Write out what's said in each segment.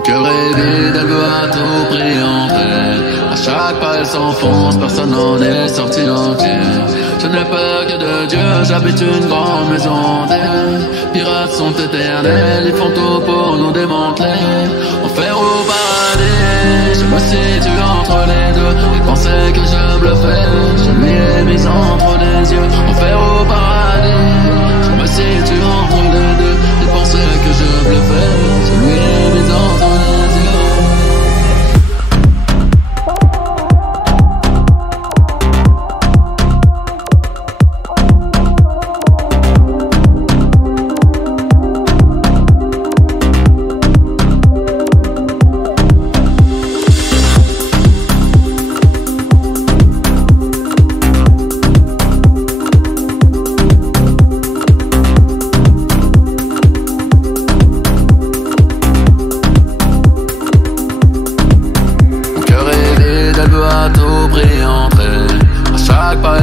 Mon cœur est vide, elle veut à tout prix entrer. À chaque pas elle s'enfonce, personne n'en est sorti entier. Je n'ai peur que de Dieu, j'habite une grande maison d'air. Pirates sont éternels, ils font tout pour nous démanteler. Enfer ou paradis, je me situe entre les deux. Il pensait que je bluffais, je lui ai mis entre les yeux. Enfer ou paradis, je me situe entre les deux. Il pensait que je bluffais, je lui ai mis entre les yeux.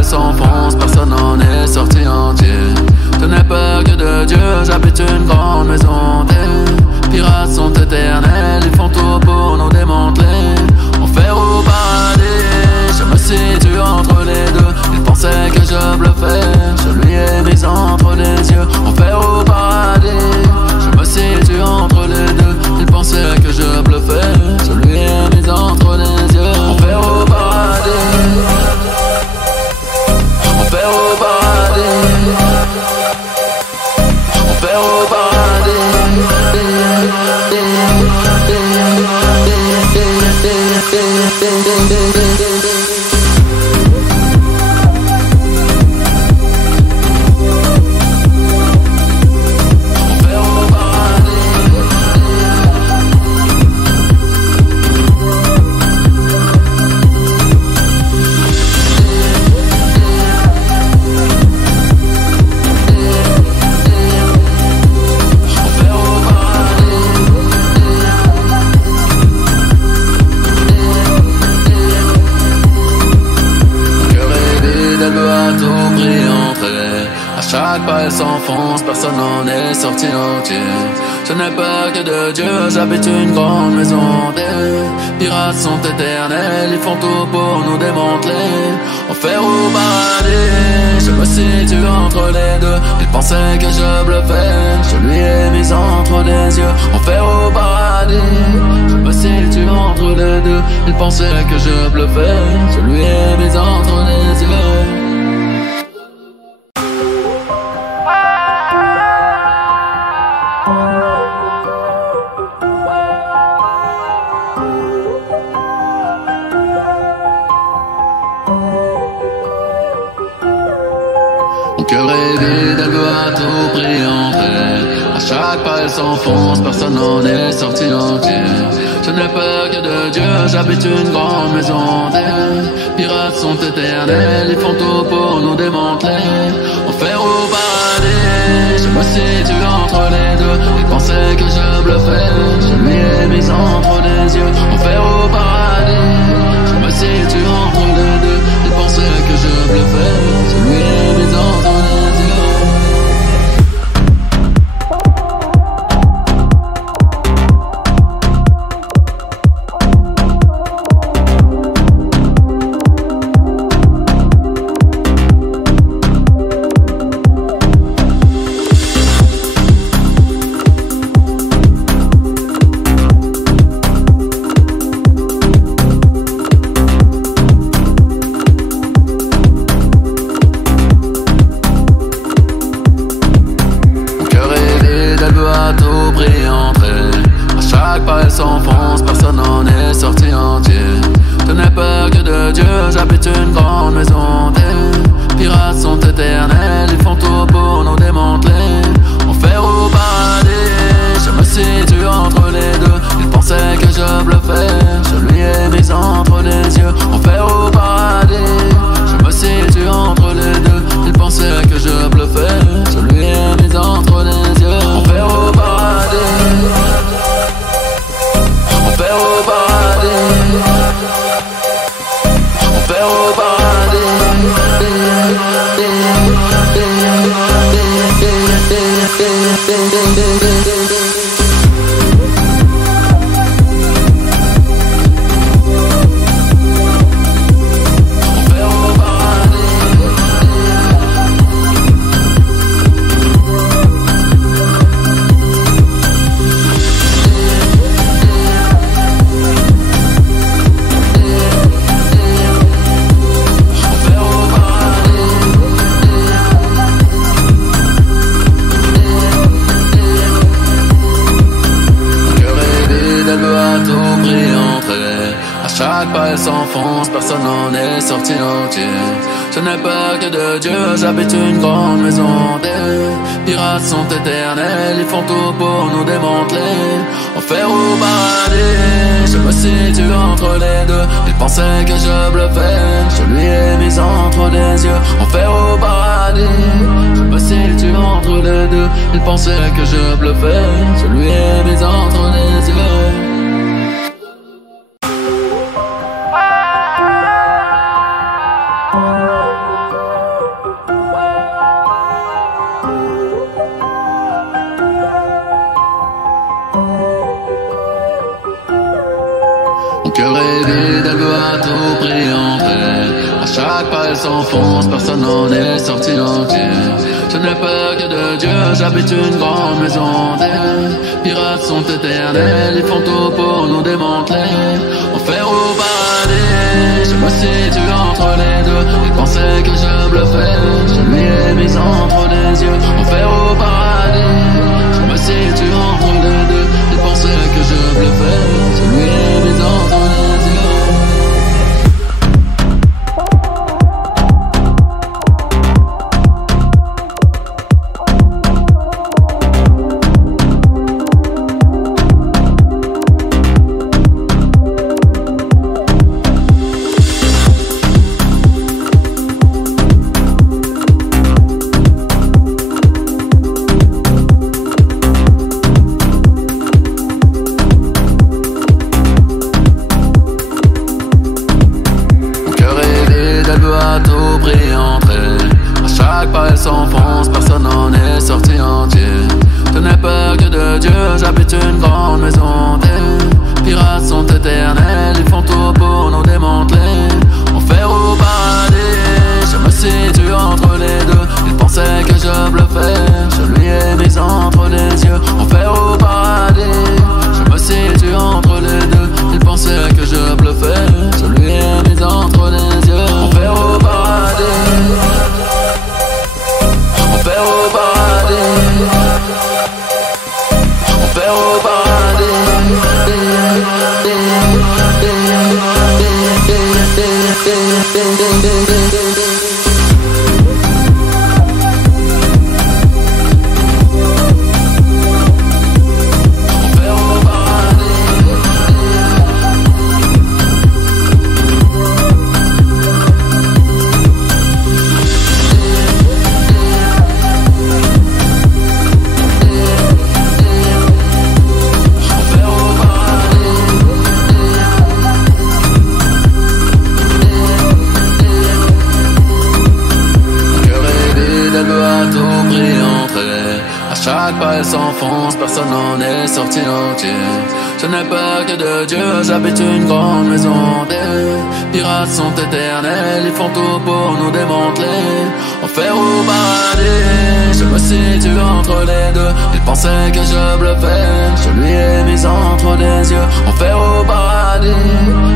S'enfonce, personne n'en est sorti entier. Je n'ai peur que de Dieu, j'habite une grande maison d'air. Pirates sont éternels, ils font tout pour nous démanteler. Enfer ou paradis, je me situe entre les deux. Il pensait que je bluffais, je lui ai mis entre les yeux. Enfer ou paradis, je me situe entre les deux. Il pensait que je bluffais, je lui ai mis entre les yeux. Enfer ou paradis, enfer au paradis, enfer au paradis. Chaque pas elle s'enfonce, personne n'en est sorti entier. Je n'ai peur que de Dieu, j'habite une grande maison d'air. Pirates sont éternels, ils font tout pour nous démanteler. Enfer ou paradis, je me situe entre les deux. Il pensait que je bluffais, je lui ai mis entre les yeux. Enfer ou paradis, je me situe entre les deux. Il pensait que je bluffais, je lui ai mis entre les yeux. Mon cœur est vide, elle veut à tout prix entrer. À chaque pas elle s'enfonce, personne n'en est sorti entier. Je n'ai peur que de Dieu, j'habite une grande maison d'air. Pirates sont éternels, ils font tout pour nous démanteler. Enfer ou paradis, je me situe entre les deux. Il pensait que je bluffais, je lui ai mis entre les yeux. Enfer ou paradis, je me situe entre les deux. Il pensait que je bluffais, je lui ai mis entre les yeux. Elle s'enfonce, personne n'en est sorti entier. Je n'ai peur que de Dieu, j'habite une grande maison d'air. Pirates sont éternels, ils font tout pour nous démanteler. Enfer ou paradis, je me situe entre les deux. Il pensait que je bluffais, je lui ai mis entre les yeux. Enfer ou paradis, je me situe entre les deux. Il pensait que je bluffais, je lui ai mis entre les yeux. Enfer ou paradis, enfer au paradis, enfer au paradis. chaque pas elle s'enfonce, personne n'en est sorti entier. Je n'ai peur que de Dieu, j'habite une grande maison. Des pirates sont éternels, ils font tout pour nous démanteler. Enfer ou paradis, je me situe entre les deux. Il pensait que je bluffais, je lui ai mis entre les yeux. Enfer ou paradis, je me situe entre les deux. Il pensait que je bluffais, je lui ai mis entre les yeux. Mon cœur est vide, elle veut à tout prix entrer. À chaque pas elle s'enfonce, personne n'en est sorti entier. Je n'ai peur que de Dieu, j'habite une grande maison. Des pirates sont éternels, ils font tout pour nous démanteler. Enfer ou paradis, je me situe entre les deux. Il pensait que je bluffais, je lui ai mis entre les yeux. Enfer ou paradis, je me situe entre les deux. Il pensait que je bluffais, je lui ai mis entre les yeux. Elle s'enfonce, personne n'en est sorti entier. Je n'ai peur que de Dieu, j'habite une grande maison. Des pirates sont éternels, ils font tout pour nous démanteler. Enfer ou paradis, je me situe entre les deux. Il pensait que je bluffais, je lui ai mis entre les yeux. Enfer ou paradis, je me situe entre les deux. Il pensait que je bluffais, je lui ai mis entre les yeux. Enfer ou paradis, enfer au paradis, enfer au paradis. Chaque pas elle s'enfonce, personne n'en est sorti entier. Je n'ai peur que de Dieu, j'habite une grande maison. Des pirates sont éternels, ils font tout pour nous démanteler. Enfer ou paradis, je me situe entre les deux. Il pensait que je bluffais, je lui ai mis entre les yeux. Enfer ou paradis,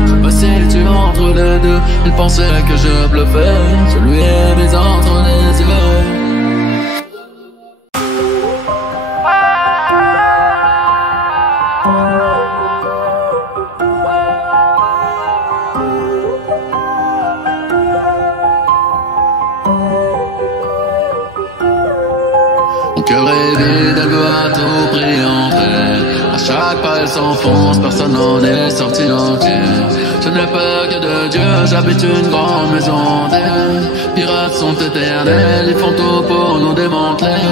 je me situe entre les deux. Il pensait que je bluffais, je lui ai mis entre les yeux. Mon cœur est vide, elle veut à tout prix entrer. À chaque pas elle s'enfonce, personne n'en est sorti entier. Je n'ai peur que de Dieu, j'habite une grande maison. Des pirates sont éternels, ils font tout pour nous démanteler.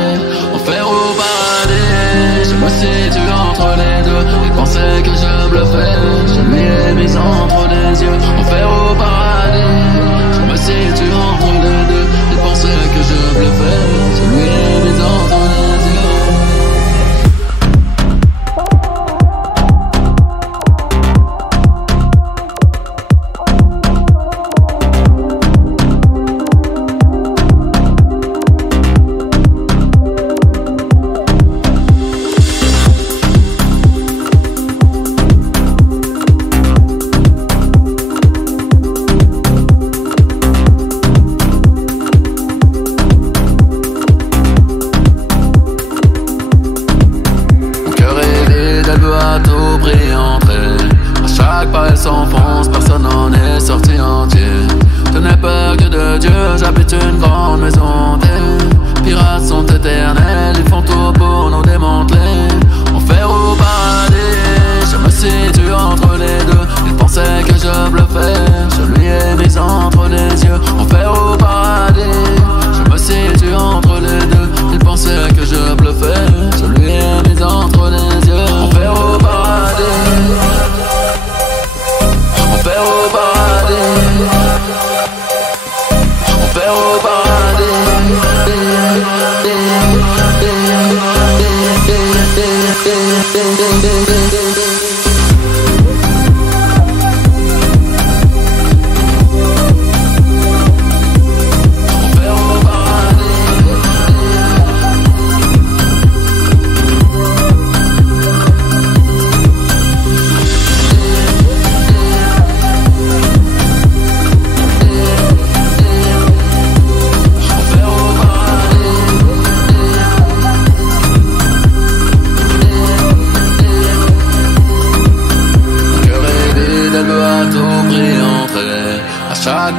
Enfer ou paradis, je me situe entre les deux. Il pensait que je bluffais, je lui ai mis entre les yeux. Enfer ou paradis, je me situe entre les deux. Il pensait que je bluffais, je lui ai mis entre les yeux.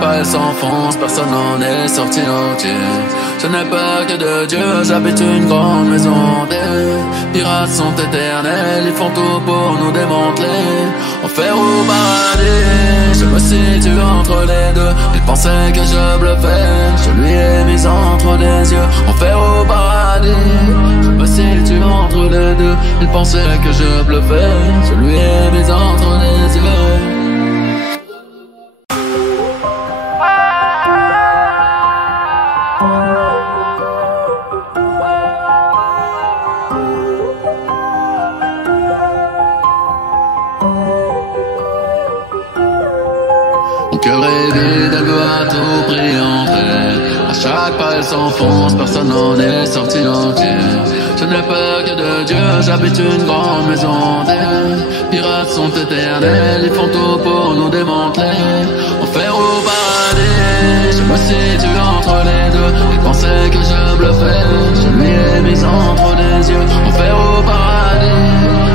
pas elle s'enfonce, personne n'en est sorti entier. Je n'ai peur que de Dieu, j'habite une grande maison. Des pirates sont éternels, ils font tout pour nous démanteler. Enfer ou paradis, je me situe entre les deux. Il pensait que je bluffais, je lui ai mis entre les yeux. Enfer ou paradis, je me situe entre les deux. Il pensait que je bluffais, je lui ai mis entre les yeux. Mon cœur est vide, elle veut à tout prix entrer. À chaque pas elle s'enfonce, personne n'en est sorti entier. Je n'ai peur que de Dieu, j'habite une grande maison. Des pirates sont éternels, ils font tout pour nous démanteler. Enfer ou paradis, je me situe entre les deux. Il pensait que je bluffais, je lui ai mis entre les yeux. Enfer ou paradis,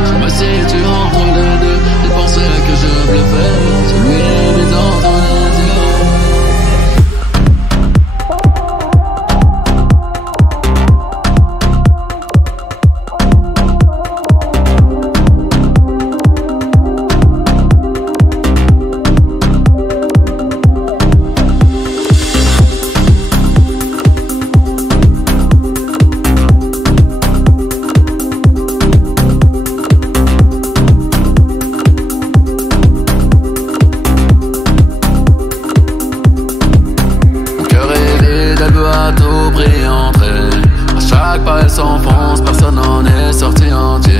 je me situe entre les deux. Il pensait que je bluffais, je lui ai mis entre les yeux. Elle s'enfonce, personne n'en est sorti entier.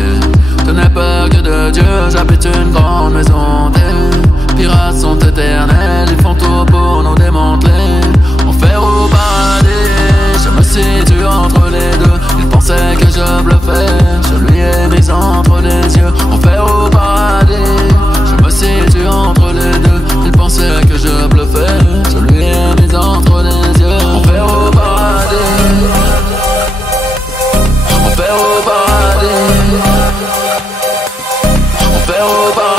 Je n'ai peur que de Dieu, j'habite une grande maison. Des pirates sont éternels, ils font tout pour nous démanteler. Enfer ou paradis, je me situe entre les deux. Il pensait que je bluffais, je lui ai mis entre les yeux. Enfer ou paradis, je me situe entre les deux. Il pensait que je bluffais, je lui ai mis entre les yeux. Enfer ou paradis, enfer au paradis, enfer au paradis.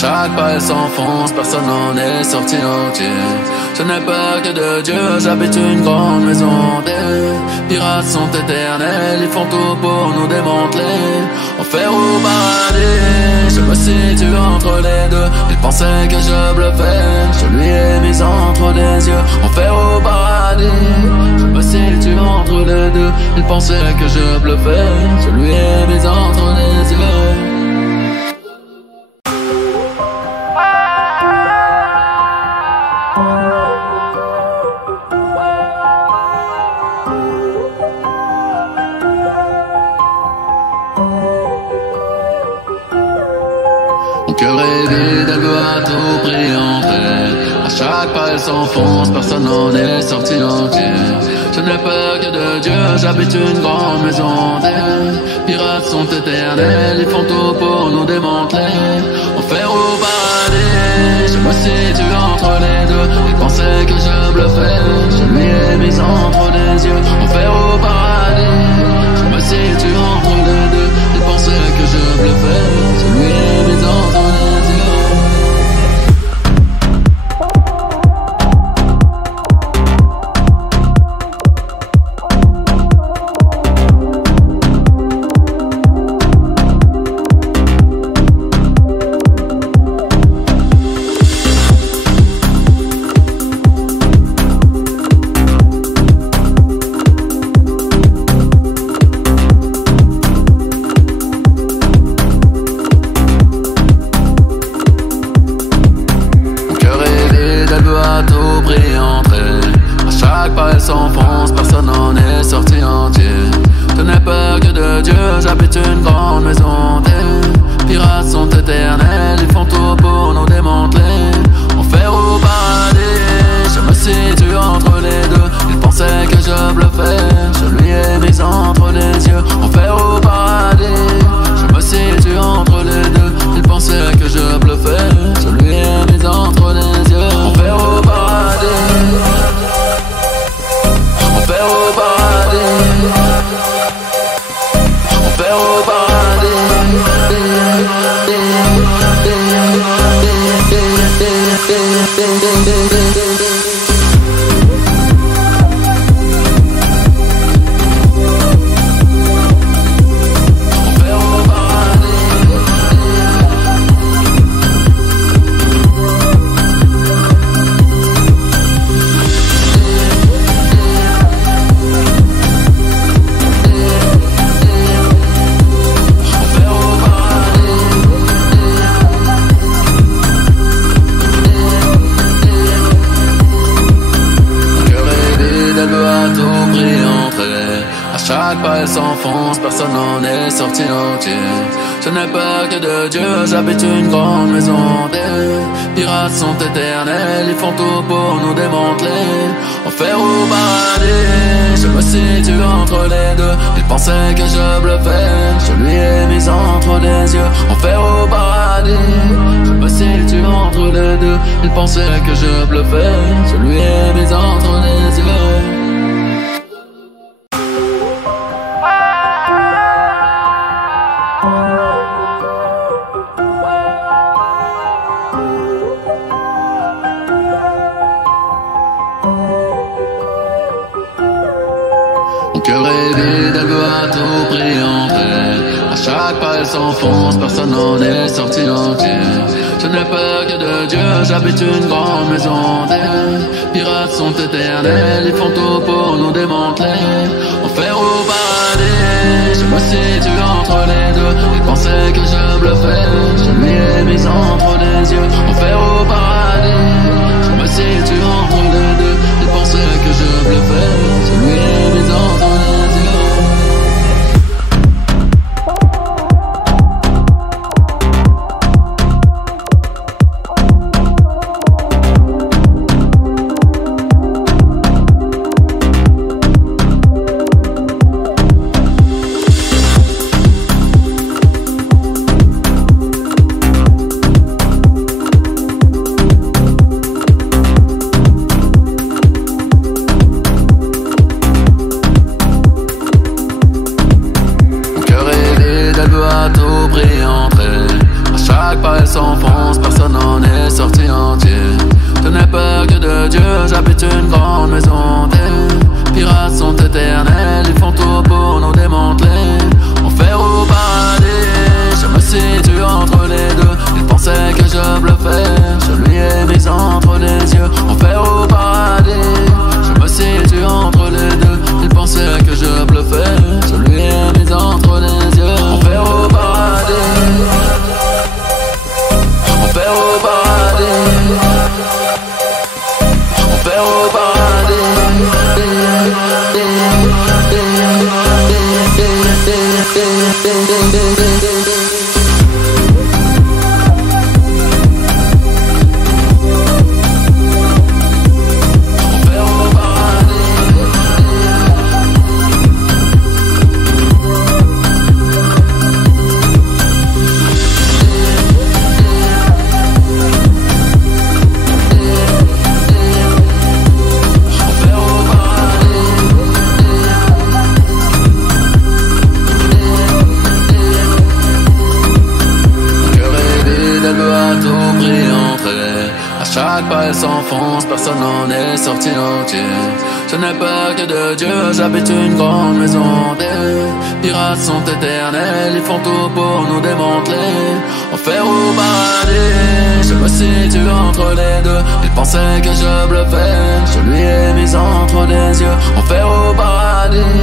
Chaque pas elle s'enfonce, personne n'en est sorti entier. Je n'ai peur que de Dieu, j'habite une grande maison. Des pirates sont éternels, ils font tout pour nous démanteler. Enfer ou paradis, je me situe entre les deux. Il pensait que je bluffais, je lui ai mis entre les yeux. Enfer ou paradis, je me situe entre les deux. Il pensait que je bluffais, je lui ai mis entre les yeux. Mon cœur est vide, elle veut à tout prix entrer. À chaque pas elle s'enfonce, personne n'en est sorti entier. Je n'ai peur que de Dieu, j'habite une grande maison. Des pirates sont éternels, ils font tout pour nous démanteler. Enfer ou paradis, je me situe entre les deux. Il pensait que je bluffais, je lui ai mis entre les yeux. Enfer ou paradis, je me situe entre les deux. Il pensait que je bluffais, je lui ai mis entre les yeux. Chaque pas elle s'enfonce, personne n'en est sorti entier. Je n'ai peur que de Dieu, j'habite une grande maison. Des pirates sont éternels, ils font tout pour nous démanteler. Enfer ou paradis, je me situe entre les deux. Il pensait que je bluffais, je lui ai mis entre les yeux. Enfer ou paradis, je me situe entre les deux. Il pensait que je bluffais, je lui ai mis entre les yeux. Mon cœur est vide, elle veut à tout prix entrer. À chaque pas elle s'enfonce, personne n'en est sorti entier. Je n'ai peur que de Dieu, j'habite une grande maison. Des pirates sont éternels, ils font tout pour nous démanteler. Enfer ou paradis, je me situe entre les deux. Il pensait que je bluffais, je lui ai mis entre les yeux. Enfer ou paradis, je me situe entre les deux. Il pensait que je bluffais, je lui ai mis entre les yeux. Elle s'enfonce, personne n'en est sorti entier. Je n'ai peur que de Dieu, j'habite une grande maison. Des pirates sont éternels, ils font tout pour nous démanteler. Enfer ou paradis, je me situe entre les deux. Il pensait que je bluffais, je lui ai mis entre les yeux. Enfer ou paradis, je me situe entre les deux. Il pensait que je bluffais, je lui ai mis entre les yeux. Enfer ou paradis, enfer au paradis, enfer au paradis. Chaque pas elle s'enfonce, personne n'en est sorti entier. Je n'ai peur que de Dieu, j'habite une grande maison. Des pirates sont éternels, ils font tout pour nous démanteler. Enfer ou paradis, je me situe entre les deux. Il pensait que je bluffais, je lui ai mis entre les yeux. Enfer ou paradis,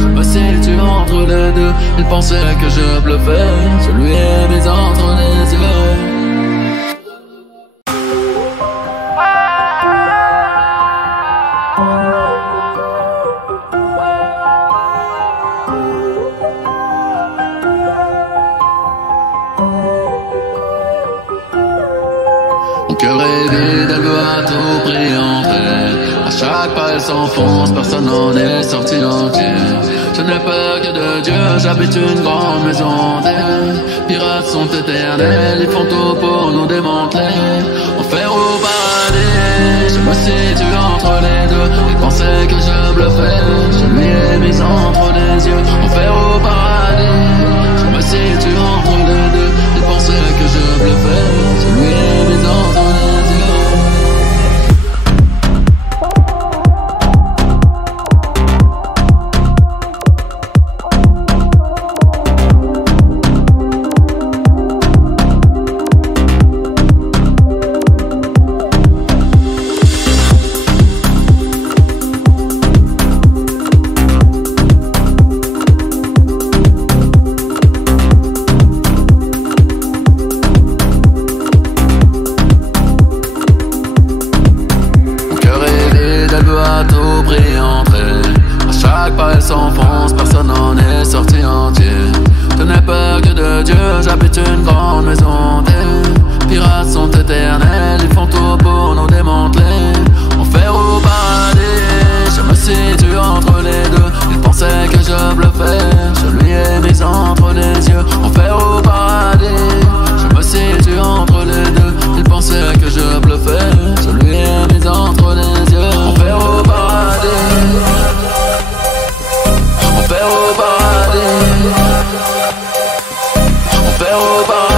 je me situe entre les deux. Il pensait que je bluffais, je lui ai mis entre les yeux. Mon cœur est vide, elle veut à tout prix entrer. À chaque pas elle s'enfonce, personne n'en est sorti entier. Je n'ai peur que de Dieu, j'habite une grande maison. Des pirates sont éternels, ils font tout pour nous démanteler. Enfer ou paradis, je me situe entre les deux. Il pensait que je bluffais, je lui ai mis entre les yeux. Enfer ou paradis, je me situe entre les deux. Il pensait que je bluffais, je lui ai mis entre les yeux. pris entrée. À chaque pas elle s'enfonce, personne n'en est sorti entier. Je n'ai peur que de Dieu, j'habite une grande maison. Des pirates sont éternels, ils font tout pour nous démanteler. Enfer au paradis, je me situe entre les deux. Ils pensaient que je bluffais, je lui ai mis entre les yeux. Enfer au paradis, je me situe entre les deux. Ils pensaient que je bluffais, je lui ai mis entre les yeux. Enfer au paradis, enfer au paradis, enfer au paradis.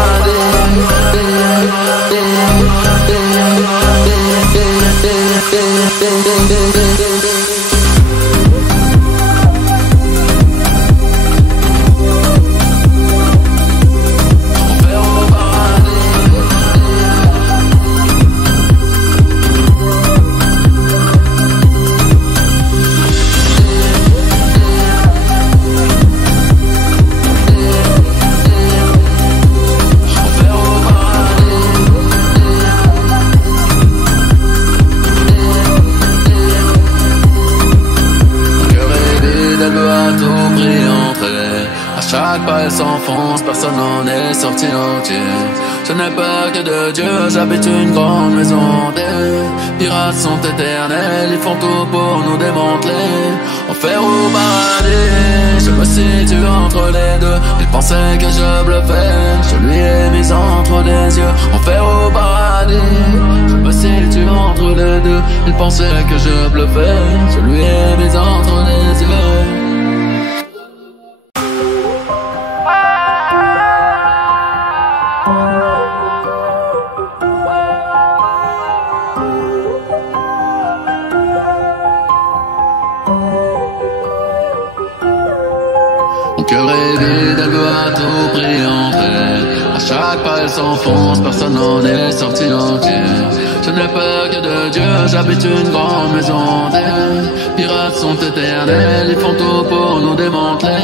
Chaque pas elle s'enfonce, personne n'en est sorti entier. Je n'ai peur que de Dieu, j'habite une grande maison. Des pirates sont éternels, ils font tout pour nous démanteler. Enfer au paradis, je me situe entre les deux. Ils pensaient que je bluffais, je lui ai mis entre les yeux. Enfer au paradis, je me situe entre les deux. Ils pensaient que je bluffais, je lui ai mis entre les yeux. Mon cœur est vide, elle veut à tout prix entrer. À chaque pas elle s'enfonce, personne n'en est sorti entier. Je n'ai peur que de Dieu, j'habite une grande maison. Des pirates sont éternels, ils font tout pour nous démanteler.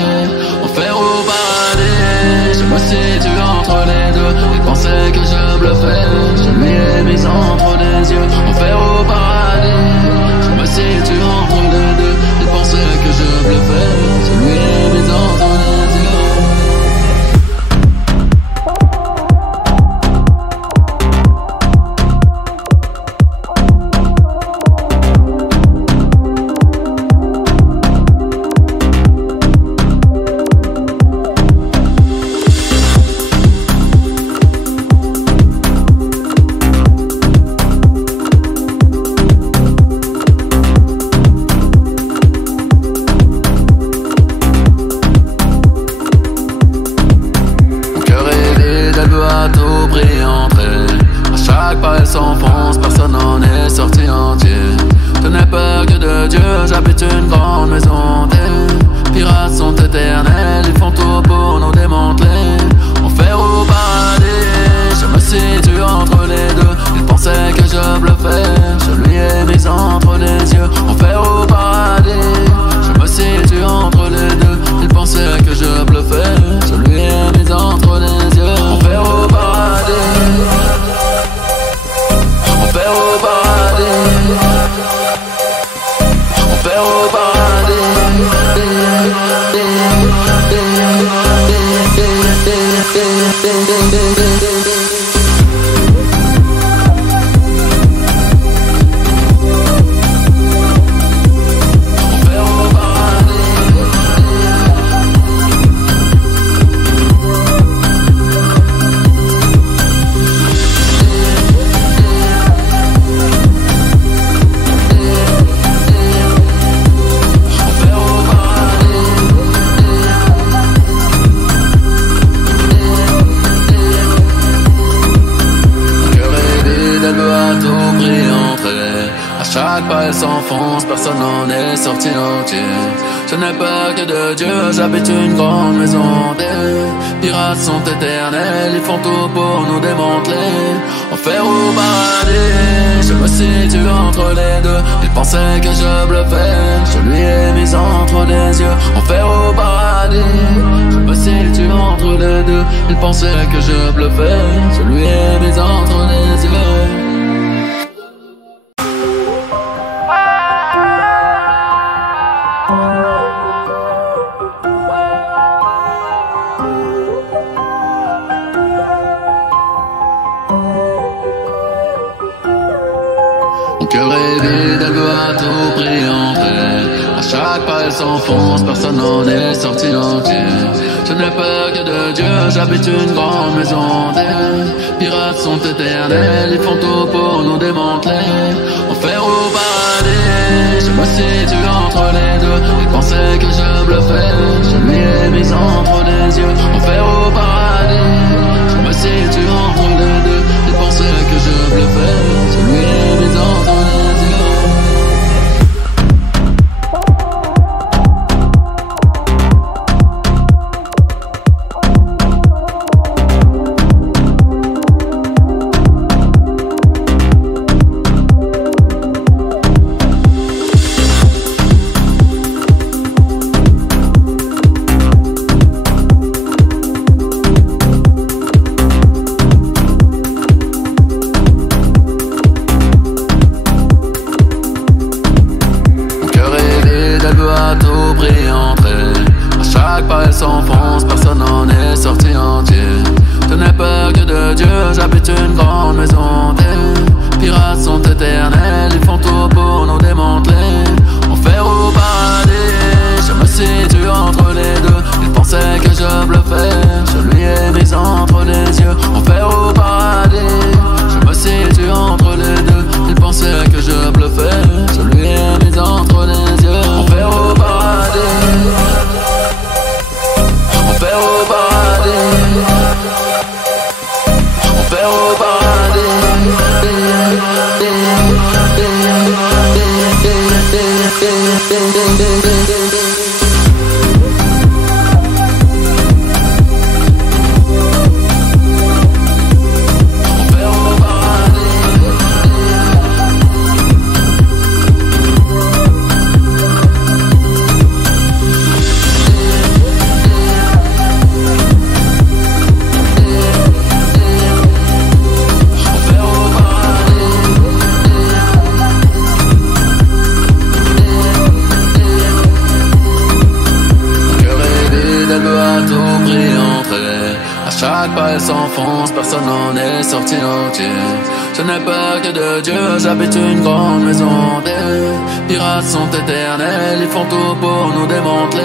Enfer au paradis, je me situe entre les deux. Ils pensaient que je bluffais, je lui ai mis entre les yeux. Enfer au paradis, je me situe entre les deux. Ils pensaient que je bluffais, je lui ai mis entre les yeux. Elle s'enfonce, personne n'en est sorti entier. Je n'ai peur que de Dieu, j'habite une grande maison. Des pirates sont éternels, ils font tout pour nous démanteler. Enfer au paradis, je me situe entre les deux. Ils pensaient que je bluffais, je lui ai mis entre les yeux. Enfer au paradis, je me situe entre les deux. Ils pensaient que je bluffais, je lui ai mis entre les yeux. Enfer au paradis, enfer au paradis, enfer au paradis. Chaque pas elle s'enfonce, personne n'en est sorti entier. Je n'ai peur que de Dieu, j'habite une grande maison. Des pirates sont éternels, ils font tout pour nous démanteler. Enfer au paradis, je me situe entre les deux. Ils pensaient que je bluffais, je lui ai mis entre les yeux. Enfer au paradis, je me situe entre les deux. Ils pensaient que je bluffais, je lui ai mis entre les yeux. Mon cœur est vide, elle veut à tout prix entrer. À chaque pas elle s'enfonce, personne n'en est sorti entier. Je n'ai peur que de Dieu, j'habite une grande maison. Des pirates sont éternels, ils font tout pour nous démanteler. Enfer ou paradis, je me situe entre les deux. Il pensait que je bluffais, je lui ai mis entre les yeux. Enfer ou paradis, je me situe entre les deux. Il pensait que je bluffais, je lui ai mis entre les yeux. S'enfonce, personne n'en est sorti entier. Je n'ai peur que de Dieu, j'habite une grande maison. Des pirates sont éternels, ils font tout pour nous démanteler. Enfer ou paradis, je me situe entre les deux. Il pensait que je bluffais, je lui ai mis entre les yeux. Enfer ou paradis, je me situe entre les deux. Il pensait que je bluffais, je lui ai mis entre les yeux. Enfer ou paradis, enfer au paradis, enfer au paradis. Chaque pas elle s'enfonce, personne n'en est sorti entier. Je n'ai peur que de Dieu, j'habite une grande maison. Des pirates sont éternels, ils font tout pour nous démanteler.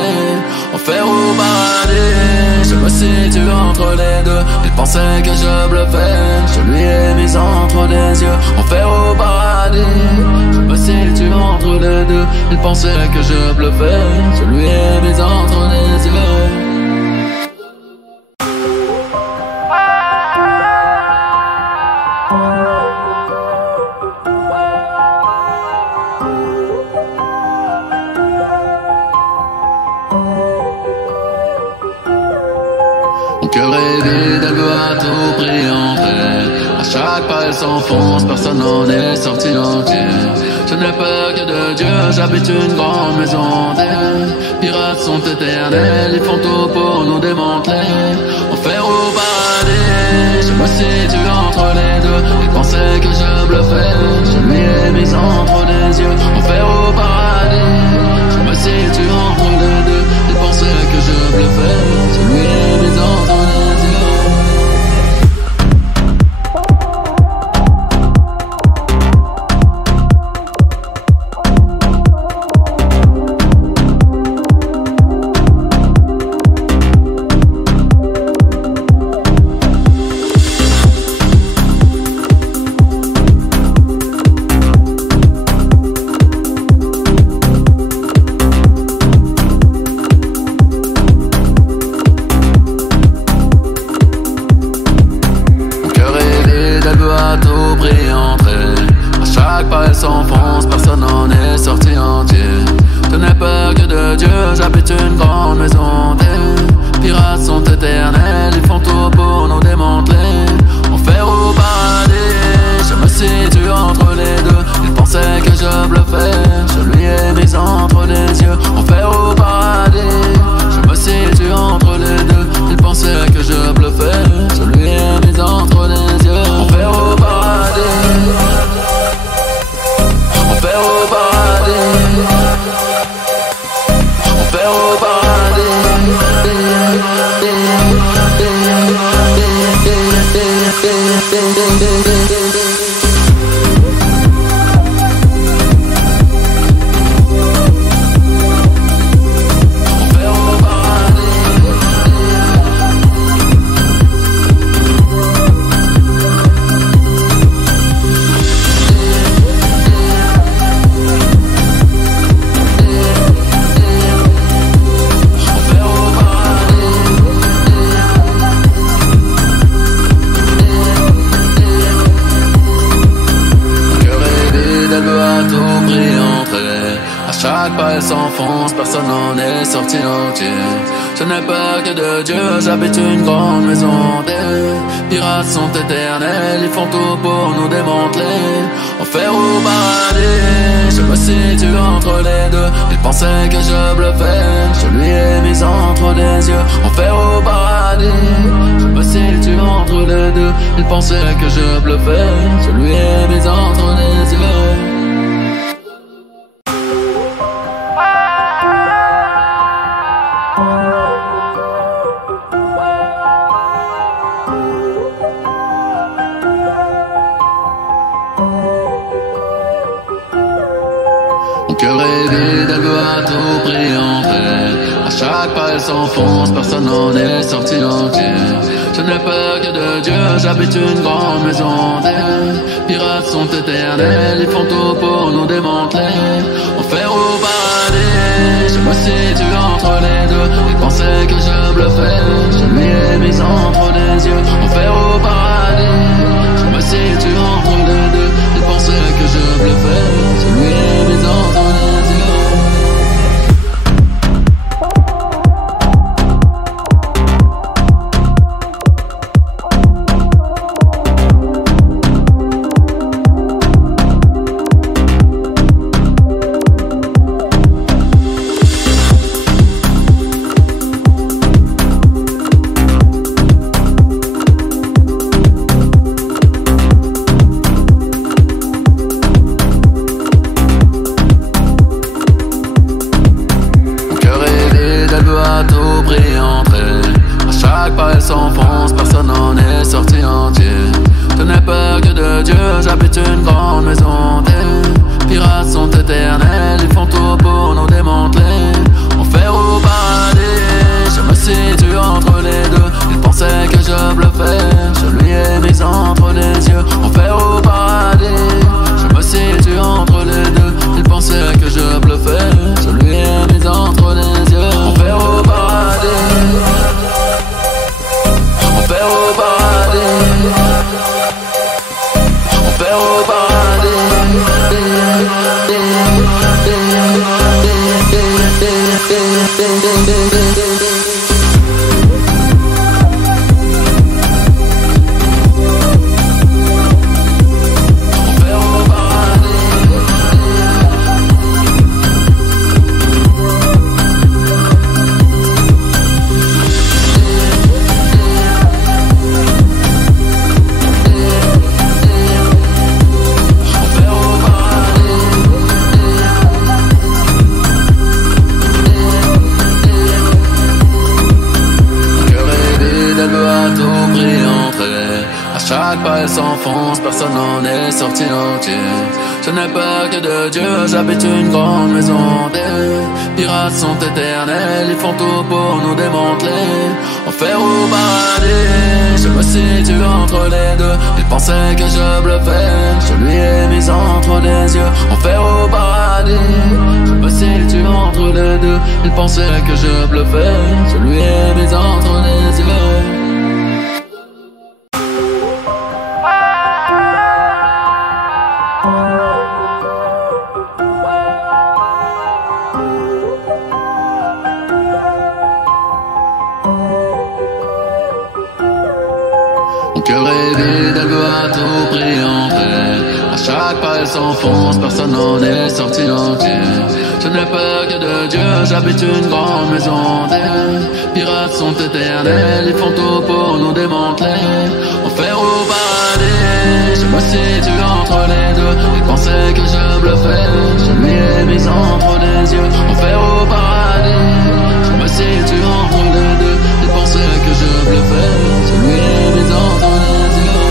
Enfer ou paradis, je me situe entre les deux. Il pensait que je bluffais, je lui ai mis entre les yeux. Enfer ou paradis, je me situe entre les deux. Il pensait que je bluffais, je lui ai mis entre les yeux. Mon cœur est vide, elle veut à tout prix entrer. À chaque pas elle s'enfonce, personne n'en est sorti entier. Je n'ai peur que de Dieu, j'habite une grande maison. Des pirates sont éternels, ils font tout pour nous démanteler. Enfer ou paradis, je me situe entre les deux. Il pensait que je bluffais, je lui ai mis entre les yeux. Enfer ou paradis, je me situe entre les deux. Il pensait que je bluffais, je lui ai mis entre les yeux. Elle s'enfonce, personne n'en est sorti entier. Je n'ai peur que de Dieu, j'habite une grande maison. Des pirates sont éternels, ils font tout pour nous démanteler. Enfer ou paradis, je me situe entre les deux. Il pensait que je bluffais, je lui ai mis entre les yeux. Enfer ou paradis, je me situe entre les deux. Il pensait que je bluffais, je lui ai mis entre les yeux. Enfer ou paradis, enfer au paradis, enfer au paradis. tout prix entrer. À chaque pas elle s'enfonce, personne n'en est sorti entier. Je n'ai peur que de Dieu, j'habite une grande maison. Des pirates sont éternels, ils font tout pour nous démanteler. Enfer ou paradis, je me situe entre les deux. Il pensait que je bluffais, je lui ai mis entre les yeux. Enfer ou paradis, je me situe entre les deux. Il pensait que je bluffais, je lui ai mis entre les yeux. Mon cœur est vide, elle veut à tout prix entrer. À chaque pas elle s'enfonce, personne n'en est sorti entier. Je n'ai peur que de Dieu, j'habite une grande maison. Des pirates sont éternels, ils font tout pour nous démanteler. Enfer ou paradis, je me situe entre les deux. Il pensait que je bluffais, je lui ai mis entre les yeux. Enfer ou paradis, je me situe entre les deux. Il pensait que je bluffais, je lui ai mis entre les yeux. Elle s'enfonce, personne n'en est sorti entier. Je n'ai peur que de Dieu, j'habite une grande maison. Des pirates sont éternels, ils font tout pour nous démanteler. Enfer ou paradis, je me situe entre les deux. Il pensait que je bluffais, je lui ai mis entre les yeux. Enfer ou paradis, je me situe entre les deux. Il pensait que je bluffais, je lui ai mis entre les yeux. Enfer ou paradis, enfer au paradis, enfer au paradis. Chaque pas elle s'enfonce, personne n'en est sorti entier. Je n'ai peur que de Dieu, j'habite une grande maison. Des pirates sont éternels, ils font tout pour nous démanteler. Enfer ou paradis, je me situe entre les deux. Il pensait que je bluffais, je lui ai mis entre les yeux. Enfer ou paradis, je me situe entre les deux. Il pensait que je bluffais, je lui ai mis entre les yeux. Mon cœur est vide, elle veut à tout prix entrer. À chaque pas elle s'enfonce, personne n'en est sorti entier. Je n'ai peur que de Dieu, j'habite une grande maison. Des pirates sont éternels, ils font tout pour nous démanteler. Enfer ou paradis, je me situe entre les deux. Il pensait que je bluffais, je lui ai mis entre les yeux. Enfer ou paradis, je me situe entre les deux. Il pensait que je bluffais, je lui ai mis entre les yeux.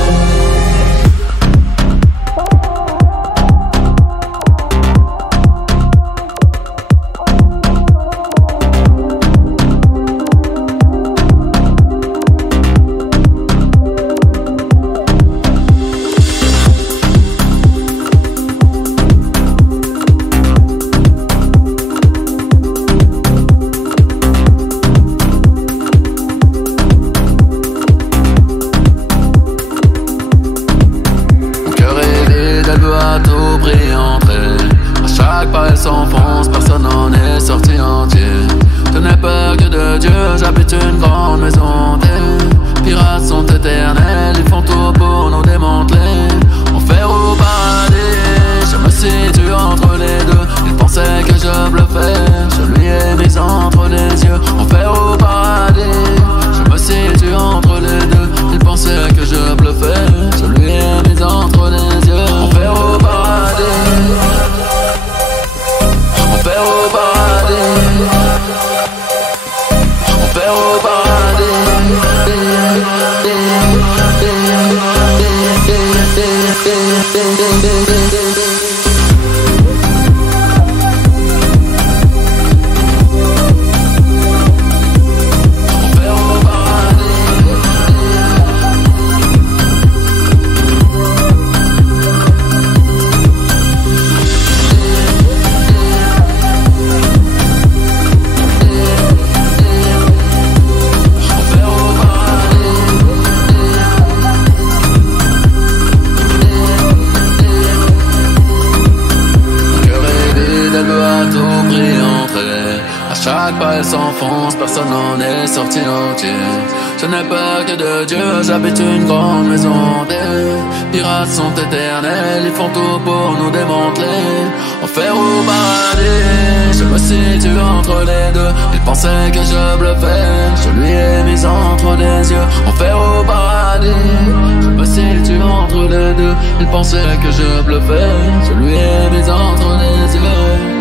chaque pas elle s'enfonce, personne n'en est sorti entier. Je n'ai peur que de Dieu, j'habite une grande maison. Des pirates sont éternels, ils font tout pour nous démanteler. Enfer ou paradis, je me situe entre les deux. Il pensait que je bluffais, je lui ai mis entre les yeux. Enfer ou paradis, je me situe entre les deux. Il pensait que je bluffais, je lui ai mis entre les yeux.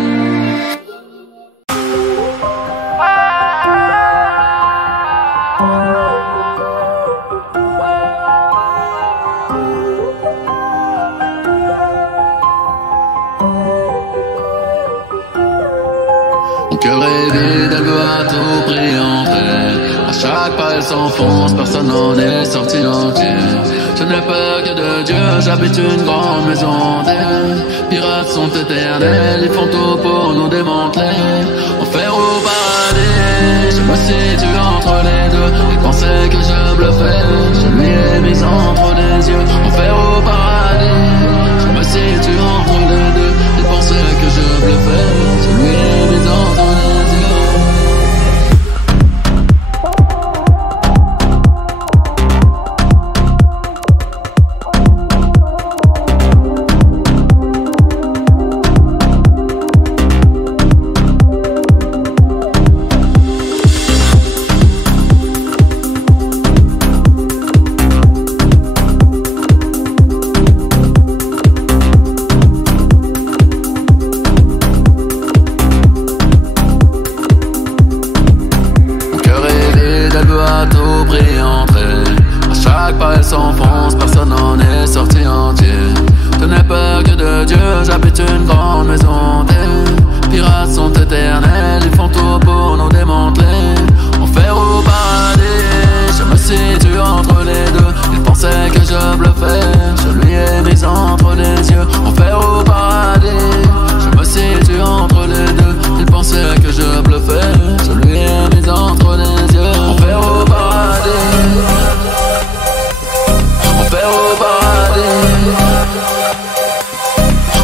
Mon cœur est vide, elle veut à tout prix entrer. À chaque pas elle s'enfonce, personne n'en est sorti entier. Je n'ai peur que de Dieu, j'habite une grande maison. Des pirates sont éternels, ils font tout pour nous démanteler. Enfer ou paradis, je me situe entre les deux. Il pensait que je bluffais, je lui ai mis entre les yeux. Enfer ou paradis, je me situe entre les deux. Il pensait que je bluffais, je lui ai mis entre les yeux. Elle s'enfonce, personne n'en est sorti entier. Je n'ai peur que de Dieu, j'habite une grande maison. Des pirates sont éternels, ils font tout pour nous démanteler. Enfer ou paradis, je me situe entre les deux. Il pensait que je bluffais, je lui ai mis entre les yeux. Enfer ou paradis, je me situe entre les deux. Il pensait que je bluffais, je lui ai mis entre les yeux. Enfer ou paradis, enfer au paradis,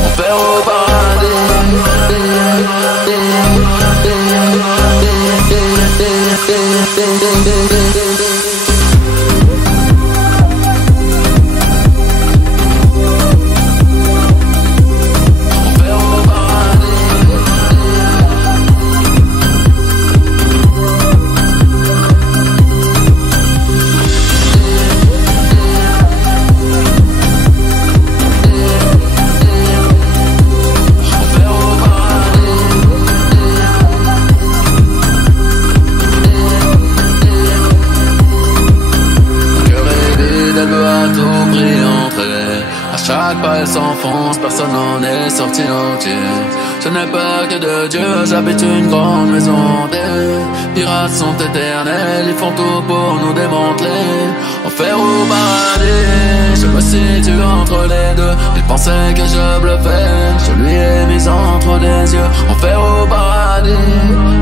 enfer au paradis. Chaque pas elle s'enfonce, personne n'en est sorti entier. Je n'ai peur que de Dieu, j'habite une grande maison. Des pirates sont éternels, ils font tout pour nous démanteler. Enfer ou paradis, je me situe entre les deux. Il pensait que je bluffais, je lui ai mis entre les yeux. Enfer ou paradis,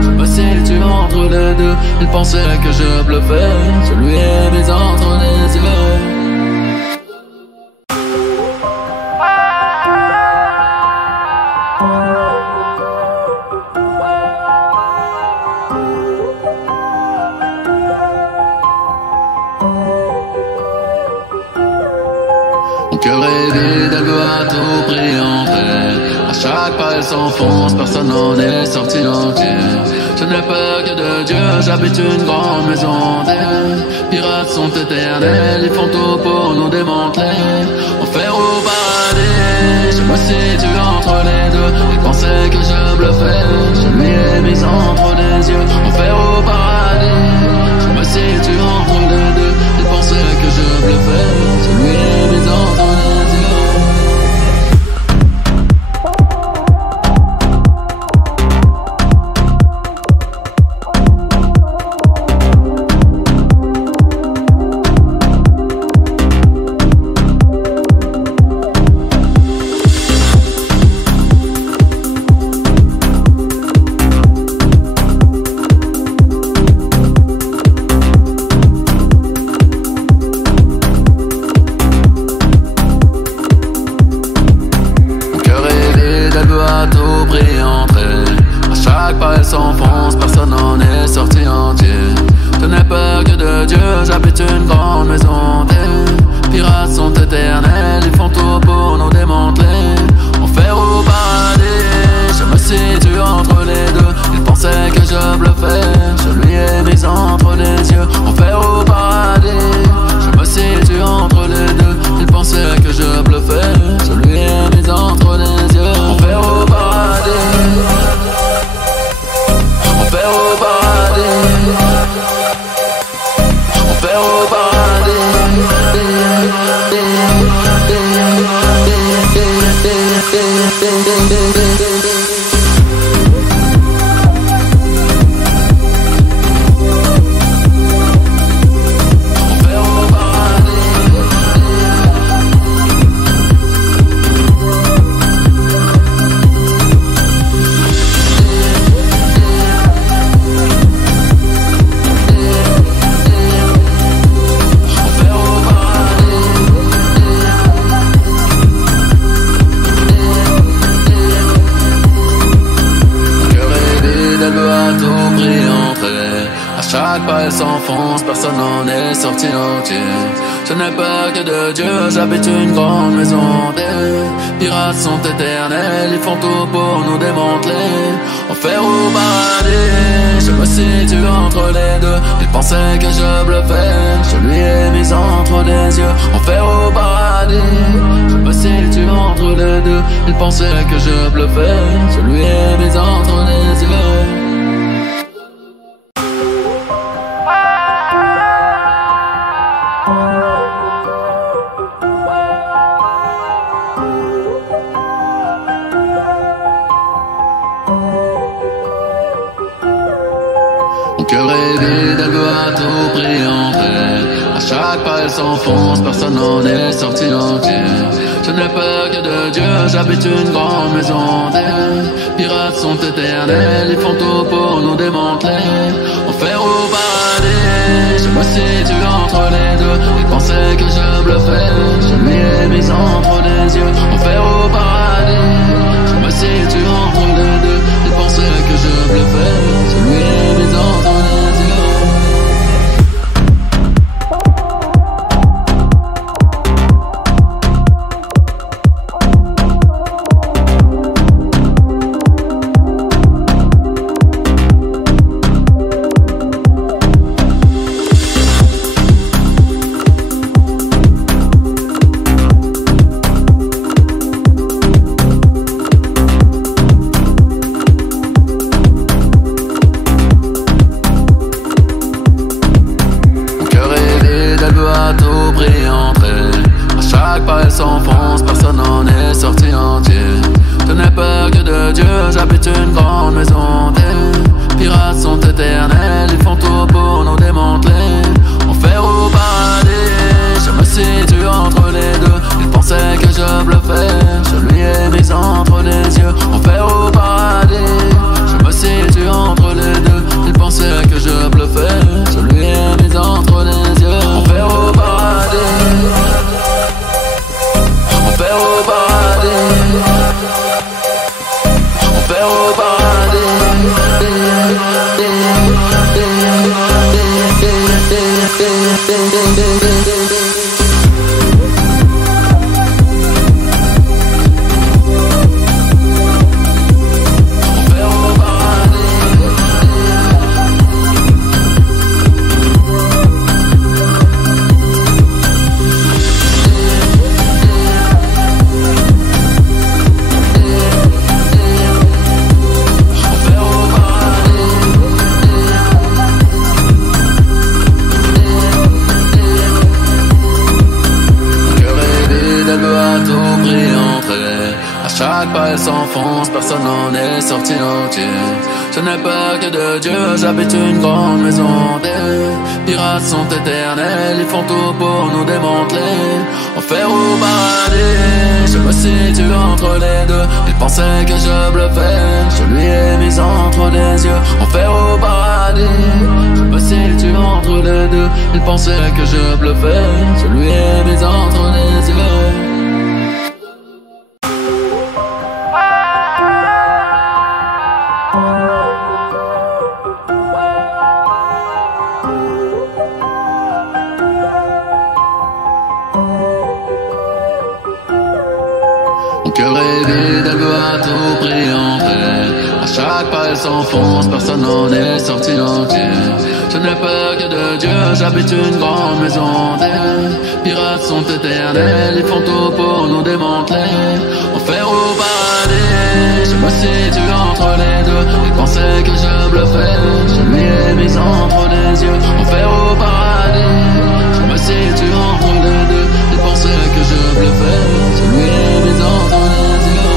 je me situe entre les deux. Il pensait que je bluffais, je lui ai mis entre les yeux. Mon cœur est vide, elle veut à tout prix entrer. À chaque pas elle s'enfonce, personne n'en est sorti entier. Je n'ai peur que de Dieu, j'habite une grande maison. Des pirates sont éternels, ils font tout pour nous démanteler. Enfer ou paradis, je me situe entre les deux. Il pensait que je bluffais, je lui ai mis entre les yeux. Enfer ou paradis, je me situe entre les deux. Il pensait que je bluffais, je lui ai mis entre les yeux. j'habite une grande maison. Des pirates sont éternels, ils font tout pour nous démanteler. Enfer au paradis, je me situe entre les deux. Ils pensaient que je bluffais, je lui ai mis entre les yeux. Enfer au paradis, je me situe entre les deux. Ils pensaient que je bluffais, je lui ai mis entre les yeux. Enfer au paradis, enfer au paradis, enfer au paradis. Chaque pas elle s'enfonce, personne n'en est sorti entier. Je n'ai peur que de Dieu, j'habite une grande maison. Des pirates sont éternels, ils font tout pour nous démanteler. Enfer au paradis, je me situe entre les deux. Ils pensaient que je bluffais, je lui ai mis entre les yeux. Enfer au paradis, je me situe entre les deux. Ils pensaient que je bluffais, je lui ai mis entre les yeux. Mon cœur est vide, elle veut à tout prix entrer. À chaque pas elle s'enfonce, personne n'en est sorti entier. Je n'ai peur que de Dieu, j'habite une grande maison. Des pirates sont éternels, ils font tout pour nous démanteler. Enfer au paradis, je me situe entre les deux. Ils pensaient que je bluffais, je lui ai mis entre les yeux. Enfer au paradis, je me situe entre les deux. Ils pensaient que je bluffais, je lui ai mis entre les yeux. Elle s'enfonce, personne n'en est sorti entier. Je n'ai peur que de Dieu, j'habite une grande maison. Des pirates sont éternels, ils font tout pour nous démanteler. Enfer au paradis, je me situe entre les deux. Ils pensaient que je bluffais, je lui ai mis entre les yeux. Enfer au paradis, je me situe entre les deux. Ils pensaient que je bluffais, je lui ai mis entre les yeux. Enfer au paradis, enfer au paradis, enfer au paradis. Chaque pas elle s'enfonce, personne n'en est sorti entier. Je n'ai peur que de Dieu, j'habite une grande maison. Des pirates sont éternels, ils font tout pour nous démanteler. Enfer au paradis, je me situe entre les deux. Ils pensaient que je bluffais, je lui ai mis entre les yeux. Enfer au paradis, je me situe entre les deux. Ils pensaient que je bluffais, je lui ai mis entre les yeux. à tout prix entrer. À chaque pas elle s'enfonce, personne n'en est sorti entier. Je n'ai peur que de Dieu, j'habite une grande maison. Des pirates sont éternels, ils font tout pour nous démanteler. Enfer ou paradis, je me situe entre les deux. Il pensait que je bluffais, je lui ai mis entre les yeux. Enfer ou paradis, je me situe entre les deux. Il pensait que je bluffais, je lui ai mis entre les yeux.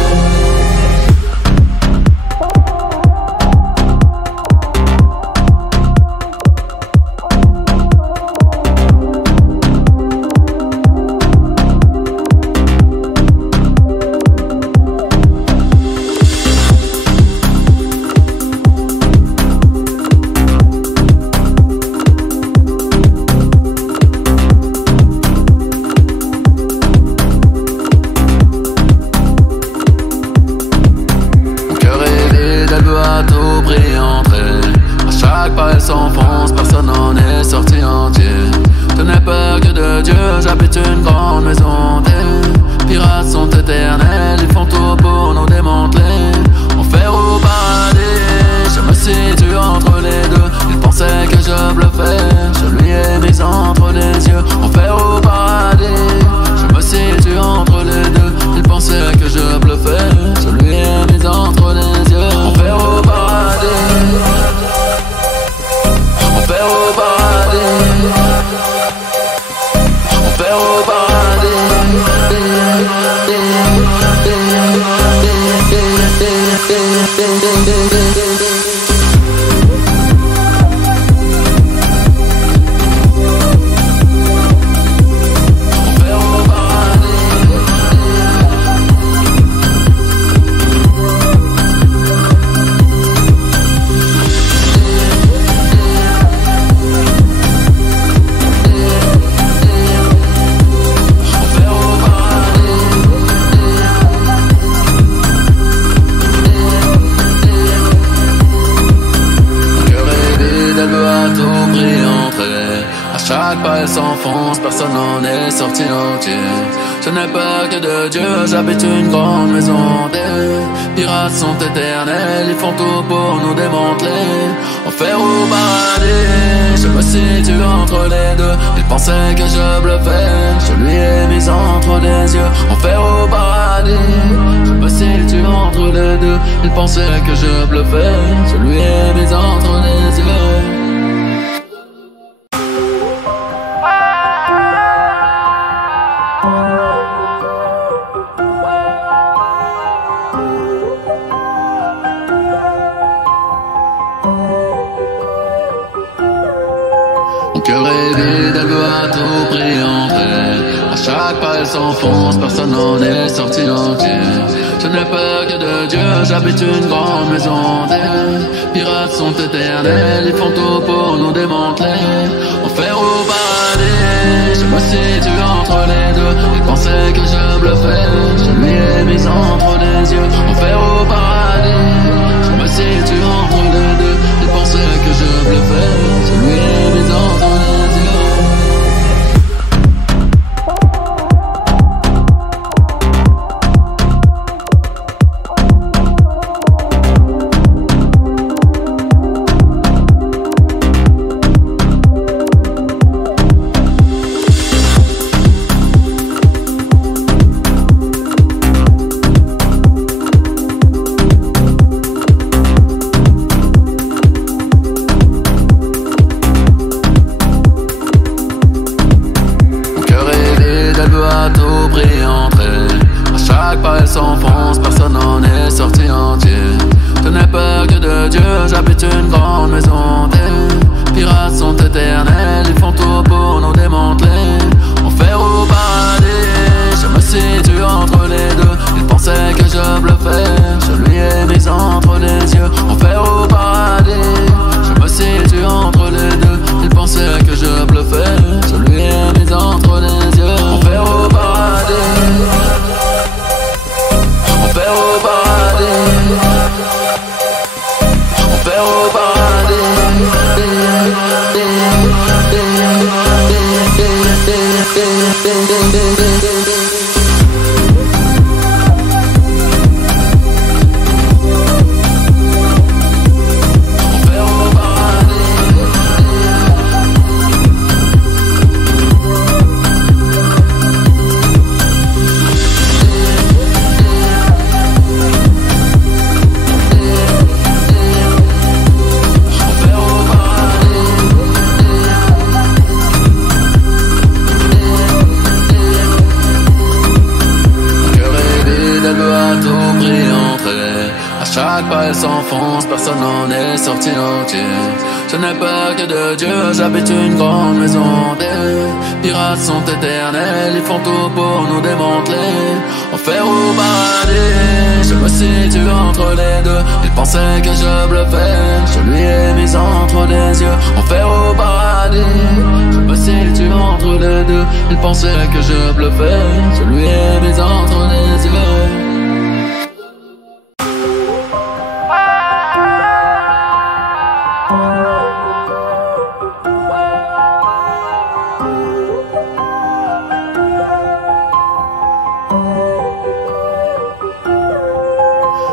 Elle s'enfonce, personne n'en est sorti entier. Je n'ai peur que de Dieu, j'habite une grande maison. Des pirates sont éternels, ils font tout pour nous démanteler. Enfer ou paradis, je me situe entre les deux. Il pensait que je bluffais, je lui ai mis entre les yeux. Enfer ou paradis, je me situe entre les deux. Il pensait que je bluffais, je lui ai mis entre les yeux. Enfer ou paradis, enfer au paradis, enfer au paradis. Chaque pas elle s'enfonce, personne n'en est sorti entier. Je n'ai peur que de Dieu, j'habite une grande maison. Des pirates sont éternels, ils font tout pour nous démanteler. Enfer ou paradis, je me situe entre les deux. Il pensait que je bluffais, je lui ai mis entre les yeux. Enfer ou paradis, je me situe entre les deux. Il pensait que je bluffais, je lui ai mis entre les yeux. Mon cœur est vide, elle veut à tout prix entrer. À chaque pas elle s'enfonce, personne n'en est sorti entier. Je n'ai peur que de Dieu, j'habite une grande maison. Des pirates sont éternels, ils font tout pour nous démanteler. Enfer ou paradis, je me situe entre les deux. Il pensait que je bluffais, je lui ai mis entre les yeux. Enfer ou paradis, je me situe entre les deux. Il pensait que je bluffais, je lui ai mis entre les yeux. chaque pas elle s'enfonce, personne n'en est sorti entier. Je n'ai peur que de Dieu, j'habite une grande maison. Des pirates sont éternels, ils font tout pour nous démanteler. Enfer ou paradis, je me situe entre les deux. Il pensait que je bluffais, je lui ai mis entre les yeux. Enfer ou paradis, je me situe entre les deux. Il pensait que je bluffais, je lui ai mis entre les yeux.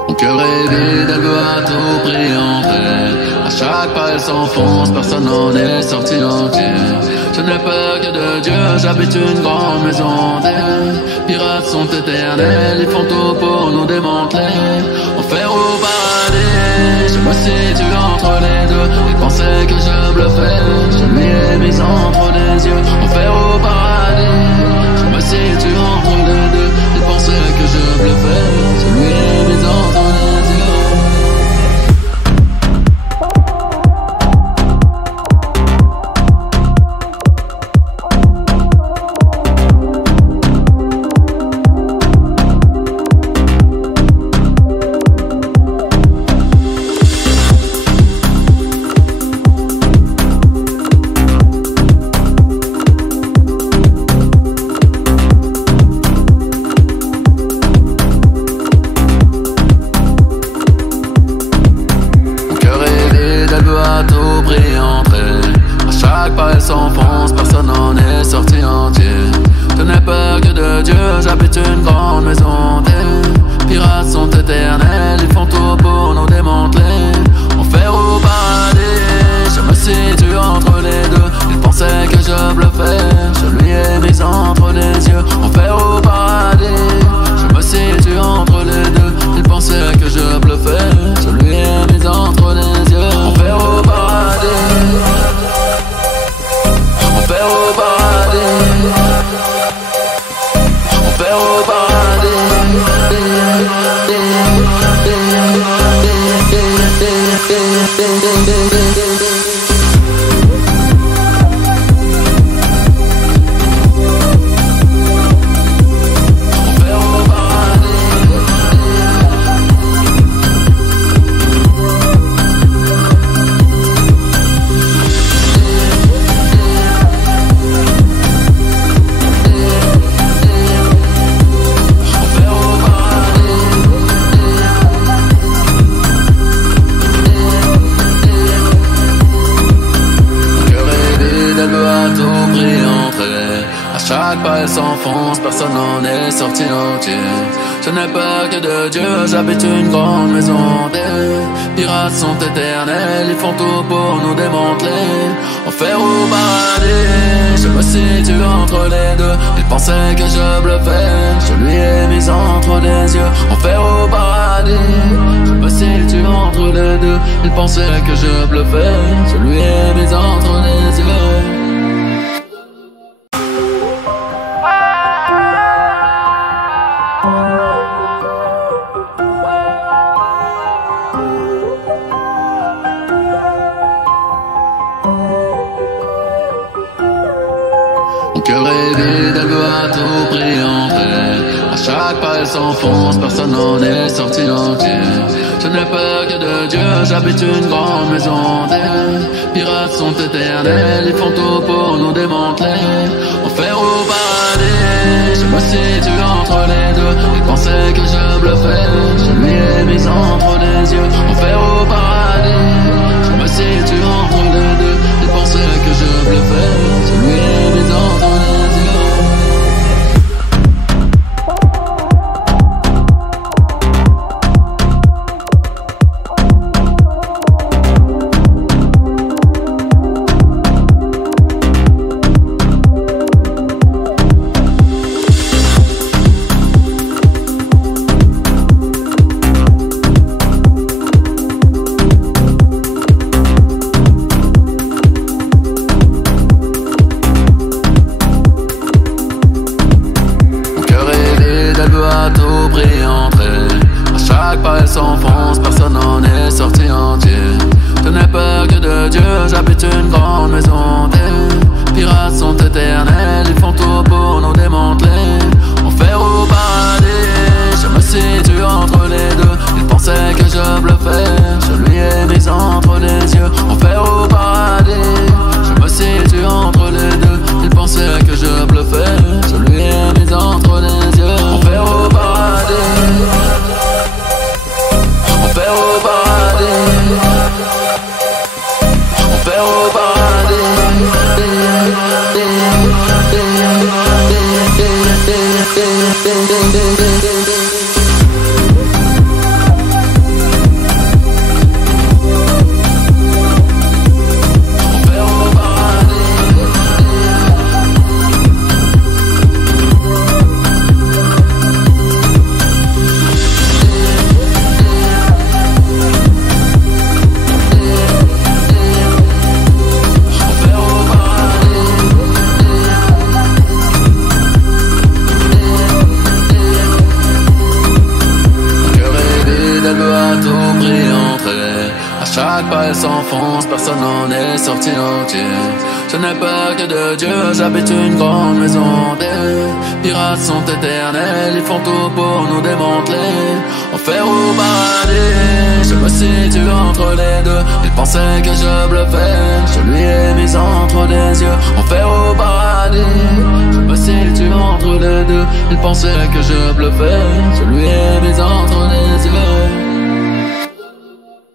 Mon cœur est vide, elle veut à tout prix entrer. À chaque pas elle s'enfonce, personne n'en est sorti entier. Je n'ai peur que de Dieu, j'habite une grande maison. Des pirates sont éternels, ils font tout pour nous démanteler. Enfer ou paradis, je me situe entre les deux. Il pensait que je bluffais, je lui ai mis entre les yeux. Enfer ou paradis, je me situe entre les deux. Il pensait que je bluffais, je lui ai mis entre les yeux. Elle s'enfonce, personne n'en est sorti entier. Je n'ai peur que de Dieu, j'habite une grande maison. Des pirates sont éternels, ils font tout pour nous démanteler. Enfer ou paradis, je me situe entre les deux. Il pensait que je bluffais, je lui ai mis entre les yeux. Enfer ou paradis, je me situe entre les deux. Il pensait que je bluffais, je lui ai mis entre les yeux. Enfer ou paradis, enfer au paradis, enfer au paradis. Chaque pas elle s'enfonce, personne n'en est sorti entier. Je n'ai peur que de Dieu, j'habite une grande maison. Des pirates sont éternels, ils font tout pour nous démanteler. Enfer ou paradis, je me situe entre les deux. Il pensait que je bluffais, je lui ai mis entre les yeux. Enfer ou paradis, je me situe entre les deux. Il pensait que je bluffais, je lui ai mis entre les yeux. Mon cœur est vide, elle veut à tout prix entrer. À chaque pas elle s'enfonce, personne n'en est sorti entier. Je n'ai peur que de Dieu, j'habite une grande maison. Des pirates sont éternels, ils font tout pour nous démanteler. Enfer ou paradis, je me situe entre les deux. Il pensait que je bluffais, je lui ai mis entre les yeux. Enfer ou paradis, je me situe entre les deux. Il pensait que je bluffais, je lui ai mis entre les yeux. j'habite une grande maison. Des pirates sont éternels, ils font tout pour nous démanteler. Enfer au paradis, je me situe entre les deux. Ils pensaient que je bluffais, je lui ai mis entre les yeux. Enfer au paradis, je me situe entre les deux. Ils pensaient que je bluffais, je lui ai mis entre les yeux. Enfer au paradis, enfer au paradis, enfer au paradis. Chaque pas elle s'enfonce, personne n'en est sorti entier. Je n'ai peur que de Dieu, j'habite une grande maison. Des pirates sont éternels, ils font tout pour nous démanteler. Enfer au paradis, je me situe entre les deux. Ils pensaient que je bluffais, je lui ai mis entre les yeux. Enfer au paradis, je me situe entre les deux. Ils pensaient que je bluffais, je lui ai mis entre les yeux.